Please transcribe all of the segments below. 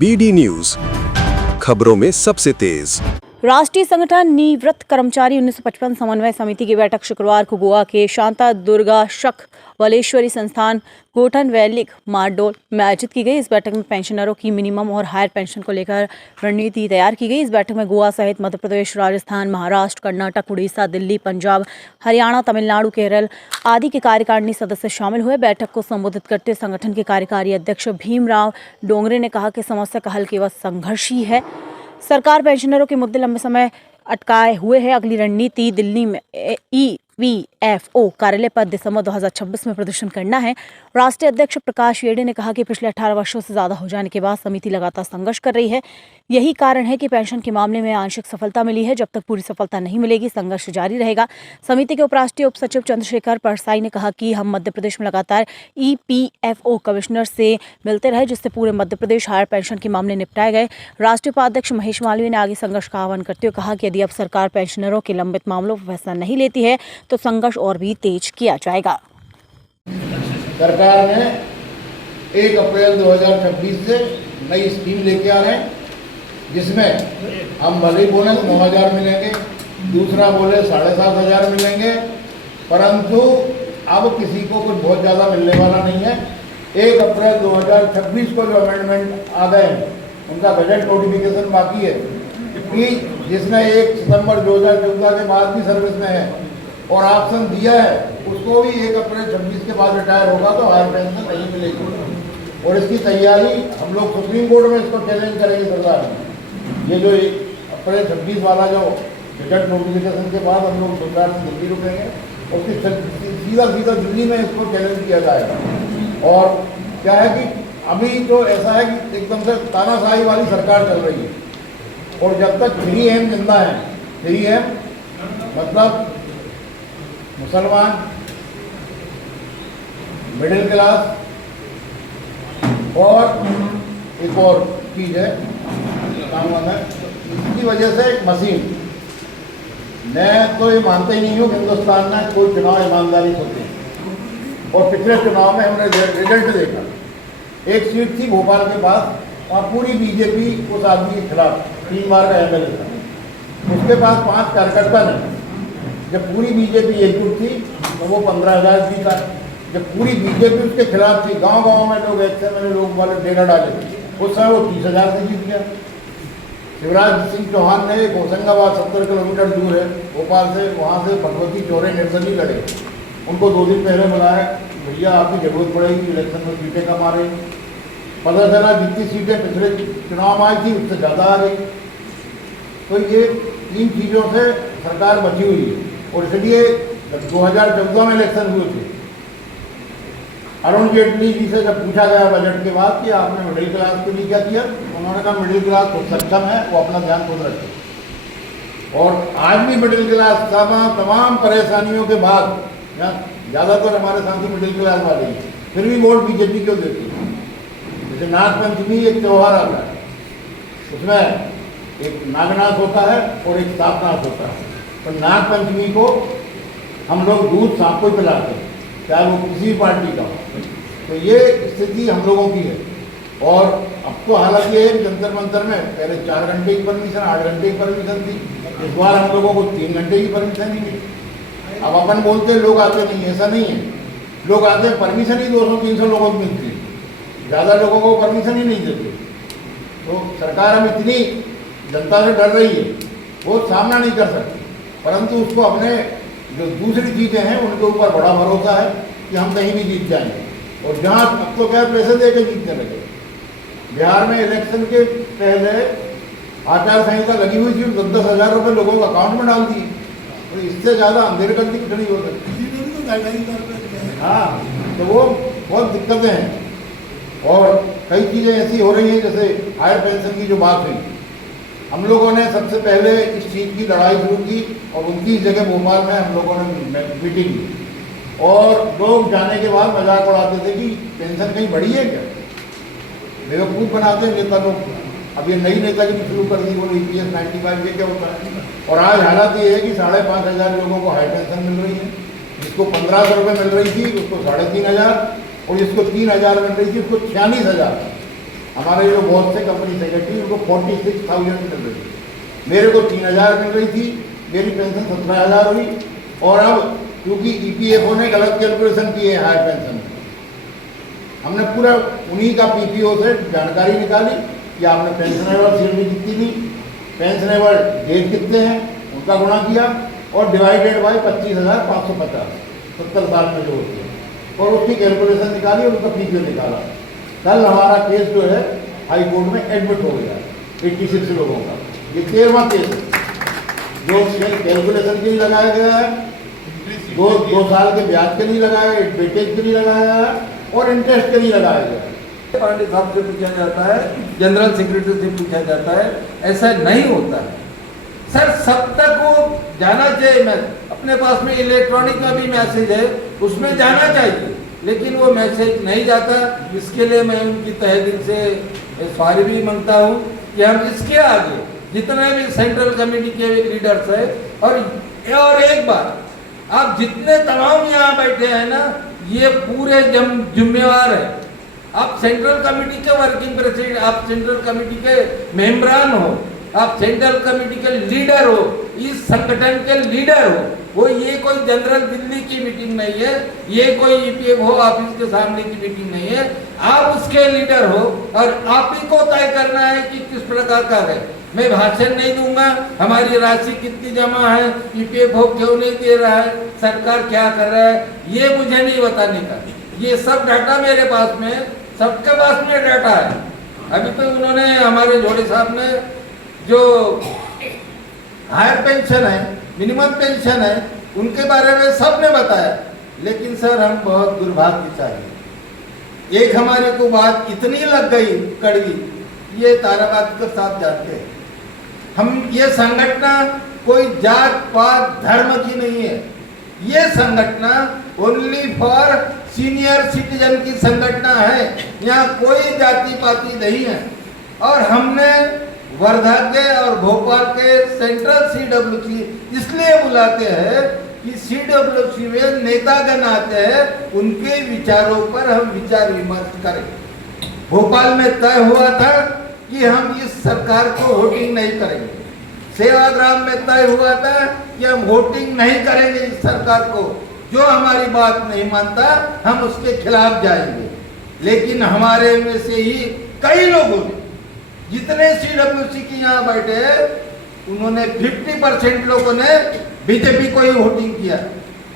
BD news, खबरों में सबसे तेज। राष्ट्रीय संगठन निवृत्त कर्मचारी 1955 समन्वय समिति की बैठक शुक्रवार को गोवा के शांता दुर्गा शक वलेश्वरी संस्थान गोठन वैलिक मारडोल में आयोजित की गई। इस बैठक में पेंशनरों की मिनिमम और हायर पेंशन को लेकर रणनीति तैयार की गई। इस बैठक में गोवा सहित मध्य प्रदेश, राजस्थान, महाराष्ट्र, कर्नाटक, उड़ीसा, दिल्ली, पंजाब, हरियाणा, तमिलनाडु, केरल आदि के कार्यकारिणी सदस्य शामिल हुए। बैठक को संबोधित करते संगठन के कार्यकारी अध्यक्ष भीमराव डोंगरे ने कहा कि समस्या का हल केवल संघर्ष ही है। सरकार पेंशनरों के मुद्दे लंबे समय अटकाए हुए है। अगली रणनीति दिल्ली में EPFO कार्यालय पर दिसंबर 2026 में प्रदर्शन करना है। राष्ट्रीय अध्यक्ष प्रकाश येड़े ने कहा कि पिछले 18 वर्षों से ज्यादा हो जाने के बाद समिति लगातार संघर्ष कर रही है। यही कारण है कि पेंशन के मामले में आंशिक सफलता मिली है। जब तक पूरी सफलता नहीं मिलेगी, संघर्ष जारी रहेगा। समिति के उपराष्ट्रीय उप सचिव चंद्रशेखर परसाई ने कहा कि हम मध्य प्रदेश में लगातार EPFO कमिश्नर से मिलते रहे, जिससे पूरे मध्य प्रदेश हायर पेंशन के मामले निपटाए गए। राष्ट्रीय उपाध्यक्ष महेश मालवीय ने आगे संघर्ष का आह्वान करते हुए कहा कि यदि अब सरकार पेंशनरों के लंबित मामलों पर फैसला नहीं लेती है तो संघर्ष और भी तेज किया जाएगा। सरकार ने 1 अप्रैल 2026 से नई स्कीम लेके आ रहे हैं, जिसमें हम भले ही बोले 9,000 मिलेंगे, दूसरा बोले 7,500 मिलेंगे, परंतु अब किसी को कुछ बहुत ज़्यादा मिलने वाला नहीं है। 1 अप्रैल 2026 को जो अमेंडमेंट आ गए उनका बजट नोटिफिकेशन बाकी है कि जिसने 1 सितंबर 2014 के बाद भी सर्विस में है और ऑप्शन दिया है, उसको भी 1 अप्रैल 26 के बाद रिटायर होगा तो हायर पेंशन नहीं मिलेगी। और इसकी तैयारी हम लोग सुप्रीम कोर्ट में इसको चैलेंज करेंगे सरकार में। ये जो 1 अप्रैल 26 वाला जो बजट नोटिफिकेशन के बाद हम लोग सरकार से दिल्ली रुकेंगे, उसकी सीधा दिल्ली में इसको चैलेंज किया जाएगा। और क्या है कि अभी तो ऐसा है कि एकदम से तानाशाही वाली सरकार चल रही है, और जब तक 3M जिंदा है, 3M मतलब मुसलमान, मिडिल क्लास और एक और चीज है इसकी वजह से एक मशीन। मैं तो ये मानते ही नहीं हूँ कि हिंदुस्तान में कोई चुनाव ईमानदारी होते हैं। और पिछले चुनाव में हमने रिजल्ट देखा, एक सीट थी भोपाल के पास, वहाँ पूरी बीजेपी उस आदमी के खिलाफ 3 बार का MLA था, उसके पास 5 कार्यकर्ता नहीं। जब पूरी बीजेपी एकजुट थी तो वो 15,000 जीता। जब पूरी बीजेपी उसके खिलाफ थी, गांव-गांव में लोग ऐसे मैंने लोग वाले डेरा डाले, उस समय वो 30,000 से जीत गया। शिवराज सिंह चौहान ने होशंगाबाद 70 किलोमीटर दूर है भोपाल से, वहाँ से भगवती चौरे निर्दलीय लड़े। उनको 2 दिन पहले बुलाया, भैया आपकी जरूरत पड़ेगी, इलेक्शन में सीटें कम आ रही। पता चला जितनी सीटें पिछले चुनाव में आई थी उससे ज़्यादा आ गई। तो ये 3 चीज़ों से सरकार बची हुई है। और इसलिए 2014 में इलेक्शन हुए थे, अरुण जेटली जी से जब पूछा गया बजट के बाद कि आपने मिडिल क्लास के लिए क्या किया, उन्होंने कहा मिडिल क्लास खुद सक्षम है, वो अपना ध्यान खुद रखे। और आज भी मिडिल क्लास तमाम परेशानियों के बाद, ज़्यादातर हमारे साथी मिडिल क्लास वाले हैं, फिर भी वोट बीजेपी को देती है। जैसे नागपंचमी एक त्यौहार आता है, उसमें एक नागनाथ होता है और एक सांपनाथ होता है। तो नागपंचमी को हम लोग दूध सांप को ही पिलाते हैं, चाहे वो किसी भी पार्टी का हो। तो ये स्थिति हम लोगों की है। और अब तो हालांकि ये जंतर मंतर में पहले 4 घंटे की परमिशन, 8 घंटे की परमिशन थी, इस बार हम लोगों को 3 घंटे की परमिशन ही मिली। अब अपन बोलते हैं लोग आते नहीं, ऐसा नहीं है। लोग आते हैं, परमिशन ही 200-300 लोगों को मिलती है, ज़्यादा लोगों को परमिशन ही नहीं देते। तो सरकार अब इतनी जनता से डर रही है, वो सामना नहीं कर सकती, परंतु उसको अपने जो दूसरी चीज़ें हैं उनके ऊपर बड़ा भरोसा है कि हम कहीं भी जीत जाएंगे। और जहाँ अब तो क्या पैसे दे के जीतने लगे। बिहार में इलेक्शन के पहले आचार संहिता लगी हुई थी, 10-10 हज़ार रुपये लोगों को अकाउंट में डाल दिए। तो इससे ज़्यादा अंधेर गलती कुछ नहीं हो सकती। हाँ, तो वो बहुत दिक्कतें हैं। और कई चीज़ें ऐसी हो रही हैं, जैसे हायर पेंशन की जो बात हुई, हम लोगों ने सबसे पहले इस चीज़ की लड़ाई शुरू की और 29 जगह भोपाल में हम लोगों ने मीटिंग की। और लोग जाने के बाद मजाक उड़ाते थे कि पेंशन कहीं बढ़ी है क्या, बेवकूफ़ बनाते हैं नेता लोग। अब ये नई नेतागिरी शुरू कर दी, बोलो EPS 95 ये क्या होता है। और आज हालात ये है कि 5,500 लोगों को हाई पेंशन मिल रही है, जिसको 1,500 रुपये मिल रही थी उसको 3,500, और जिसको 3,000 मिल रही थी उसको 46,000। हमारे जो बहुत से कंपनी सेक्रेटरी उनको 46,000 मिल रही थी, मेरे को 3,000 मिल रही थी, मेरी पेंशन 17,000 हुई। और अब क्योंकि EPFO ने गलत कैलकुलेशन की है हायर पेंशन में, हमने पूरा उन्हीं का PPO से जानकारी निकाली कि आपने पेंशनेबल सैलरी कितनी दी, पेंशनेबल डेट कितने हैं उनका गुणा किया और डिवाइडेड बाय 25,550, 70 साल में जो होती है, और उसकी कैलकुलेशन निकाली और उसका PPO निकाला। कल हमारा केस जो है हाई कोर्ट में एडमिट हो गया 86 लोगों का। ये 13वां केस है जो कैलकुलेशन के लिए लगाया गया है, दो साल के ब्याज के लिए लगाया है, वेटेज के लिए लगाया है और इंटरेस्ट के लिए लगाया गया है। पांडे साहब से पूछा जाता है, जनरल सेक्रेटरी से पूछा जाता है, ऐसा नहीं होता है सर। सब तक वो जाना चाहिए। मैं अपने पास में इलेक्ट्रॉनिक का भी मैसेज है, उसमें जाना चाहिए, लेकिन वो मैसेज नहीं जाता। इसके लिए मैं उनकी तहे दिल से सॉरी भी मांगता हूँ कि हम इसके आगे जितने भी सेंट्रल कमेटी के लीडर्स है, और एक बार आप जितने तमाम यहाँ बैठे हैं ना, ये पूरे जिम्मेवार है। आप सेंट्रल कमेटी के वर्किंग प्रेसिडेंट, आप सेंट्रल कमेटी के मेंबरान हो, आप सेंट्रल कमेटी के लीडर हो, इस संगठन के लीडर हो। वो ये कोई जनरल दिल्ली की मीटिंग नहीं है, ये कोई EPFO ऑफिस के सामने की मीटिंग नहीं है। आप उसके लीडर हो और आप ही को तय करना है कि किस प्रकार का है। मैं भाषण नहीं दूंगा, हमारी राशि कितनी जमा है, EPFO क्यों नहीं दे रहा है, सरकार क्या कर रहा है, ये मुझे नहीं बताने का। ये सब डाटा मेरे पास में, सबके पास में डाटा है। अभी तो उन्होंने, हमारे जोड़े साहब ने, जो हायर पेंशन है, मिनिमम पेंशन है, उनके बारे में सबने बताया। लेकिन सर हम बहुत दुर्भाग्यशाली, एक हमारे को बात इतनी लग गई कड़वी, ये ताराबादकर साहब जानते हैं, हम ये संगठन कोई जात पात धर्म की नहीं है। ये संगठन ओनली फॉर सीनियर सिटीजन की संगठन है, यहाँ कोई जाति पाति नहीं है। और हमने वर्धा के और भोपाल के सेंट्रल CWC इसलिए बुलाते हैं कि CWC में नेतागण आते हैं, उनके विचारों पर हम विचार विमर्श करें। भोपाल में तय हुआ था कि हम इस सरकार को वोटिंग नहीं करेंगे, सेवाग्राम में तय हुआ था कि हम वोटिंग नहीं करेंगे इस सरकार को, जो हमारी बात नहीं मानता हम उसके खिलाफ जाएंगे। लेकिन हमारे में से ही कई लोगों ने, जितने CWC के यहाँ बैठे हैं, उन्होंने 50% लोगों ने बीजेपी को ही वोटिंग किया।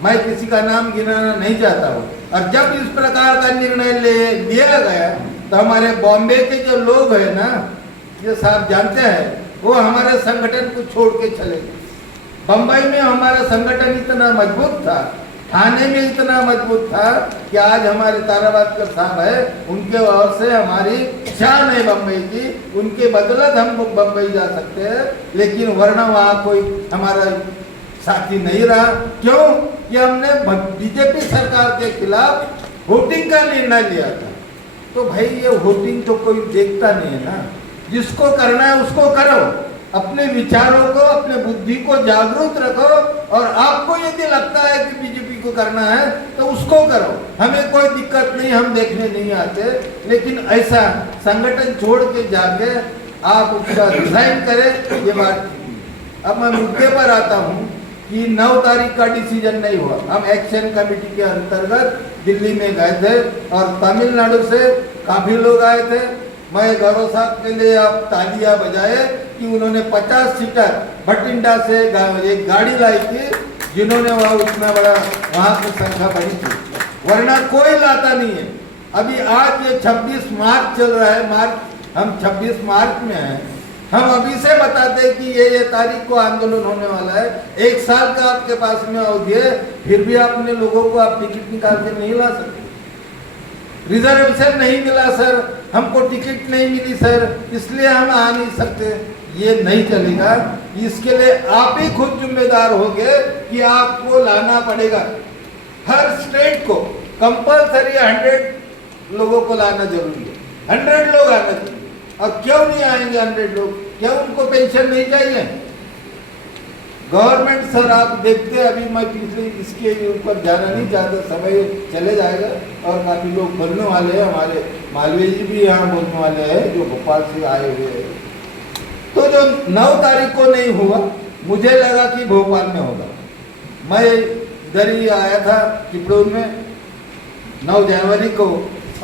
मैं किसी का नाम गिनाना नहीं चाहता हूँ। और जब इस प्रकार का निर्णय लिया गया तो हमारे बॉम्बे के जो लोग हैं ना, ये साहब जानते हैं, वो हमारे संगठन को छोड़ के चले गए। बम्बई में हमारा संगठन इतना मजबूत था, थाने में इतना मजबूत था कि आज हमारे ताराबादकर साहब है, उनके ओर से हमारी शान है बम्बई की, उनके बदौलत हम बम्बई जा सकते हैं। लेकिन वरना वहाँ कोई हमारा साथी नहीं रहा। क्यों? कि हमने बीजेपी सरकार के खिलाफ वोटिंग का निर्णय लिया था। तो भाई ये वोटिंग तो कोई देखता नहीं है ना, जिसको करना है उसको करो, अपने विचारों को, अपने बुद्धि को जागरूक रखो, और आपको यदि लगता है कि बीजेपी को करना है तो उसको करो, हमें कोई दिक्कत नहीं, हम देखने नहीं आते। लेकिन ऐसा संगठन छोड़ के जाके आप उसका रिजाइन करें, ये बात ठीक है। अब मैं मुद्दे पर आता हूँ कि 9 तारीख का डिसीजन नहीं हुआ। हम एक्शन कमेटी के अंतर्गत दिल्ली में गए थे और तमिलनाडु से काफी लोग आए थे। मैं गौरव साहब के लिए आप तालियां बजाए कि उन्होंने 50 सीटर भटिंडा से एक गाड़ी लाई थी, जिन्होंने वहाँ उतना बड़ा वहाँ की संख्या बढ़ी थी, वरना कोई लाता नहीं है। अभी आज ये 26 मार्च चल रहा है, हम 26 मार्च में हैं, हम अभी से बताते हैं कि ये तारीख को आंदोलन होने वाला है। 1 साल का आपके पास में अवधि है, फिर भी अपने लोगों को आप टिकट निकाल के नहीं ला सकते। रिजर्वेशन नहीं मिला सर, हमको टिकट नहीं मिली सर, इसलिए हम आ नहीं सकते, ये नहीं चलेगा। इसके लिए आप ही खुद जिम्मेदार होंगे कि आपको लाना पड़ेगा। हर स्टेट को कंपलसरी 100 लोगों को लाना जरूरी है, 100 लोग आना चाहिए। और क्यों नहीं आएंगे 100 लोग? क्या उनको पेंशन नहीं चाहिए? गवर्नमेंट सर आप देखते हैं, अभी मैं पिछले इसके ऊपर जाना नहीं चाहता, समय चले जाएगा और काफ़ी लोग बोलने वाले हैं, हमारे मालवीय जी भी यहाँ बोलने वाले हैं जो भोपाल से आए हुए हैं। तो जो 9 तारीख को नहीं हुआ, मुझे लगा कि भोपाल में होगा। मैं इधर ही आया था चिपड़ून में 9 जनवरी को,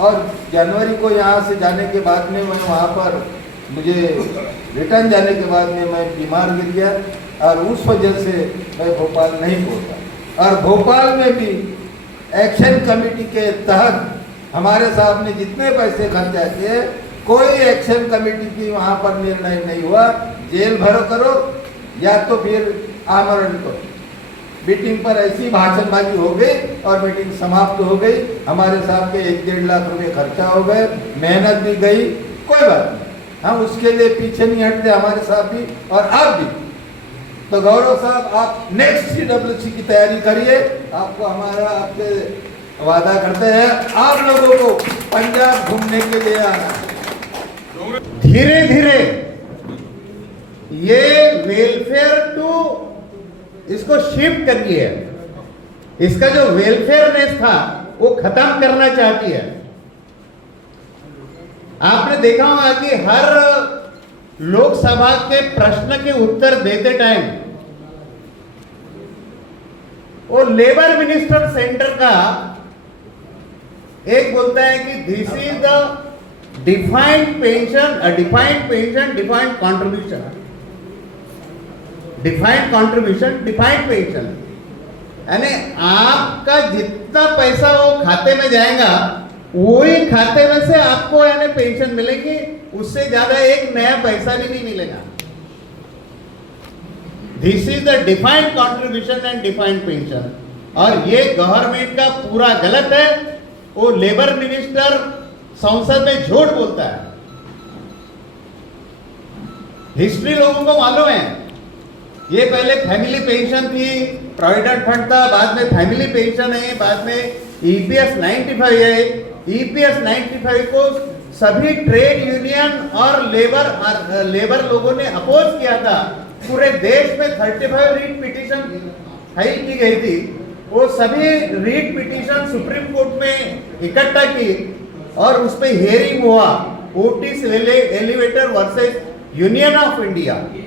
और जनवरी को यहाँ से जाने के बाद में मैं वहाँ पर मुझे रिटर्न जाने के बाद में मैं बीमार गिर गया और उस वजह से मैं भोपाल नहीं पहुँचा। और भोपाल में भी एक्शन कमेटी के तहत हमारे साहब ने जितने पैसे खर्चा किए, कोई एक्शन कमेटी की वहाँ पर निर्णय नहीं हुआ। जेल भरो करो या तो फिर आमरण करो। मीटिंग पर ऐसी भाषणबाजी हो गई और मीटिंग समाप्त हो गई। हमारे साहब के 1-1.5 लाख रुपए खर्चा हो गए, मेहनत भी गई, कोई बात नहीं, हम उसके लिए पीछे नहीं हटते, हमारे साहब भी और आप भी। तो गौरव साहब आप नेक्स्ट CWC की तैयारी करिए, आपको हमारा आपसे वादा करते हैं, आप लोगों को पंजाब घूमने के लिए आना। धीरे धीरे ये वेलफेयर टू इसको शिफ्ट करिए। इसका जो वेलफेयरनेस था वो खत्म करना चाहती है। आपने देखा होगा कि हर लोकसभा के प्रश्न के उत्तर देते टाइम वो लेबर मिनिस्टर सेंटर का एक बोलता है कि this is the defined pension, defined contribution, defined pension, यानी आपका जितना पैसा वो खाते में जाएगा वही खाते में से आपको यानी पेंशन मिलेगी, उससे ज्यादा एक नया पैसा भी नहीं मिलेगा। This is the defined contribution and defined pension. और ये गवर्नमेंट का पूरा गलत है। वो लेबर मिनिस्टर संसद में झूठ बोलता है। हिस्ट्री लोगों को मालूम है, ये पहले फैमिली पेंशन थी, प्रोविडेंट फंड था, बाद में फैमिली पेंशन है, बाद में EPS 95 है। EPS 95 को सभी ट्रेड यूनियन और लेबर लोगों ने अपोज किया था। पूरे देश में 35 रीट पिटीशन फाइल की गई थी। वो सभी रीट पिटीशन सुप्रीम कोर्ट में इकट्ठा की और उस पर हियरिंग हुआ, Otis elevator versus union of India.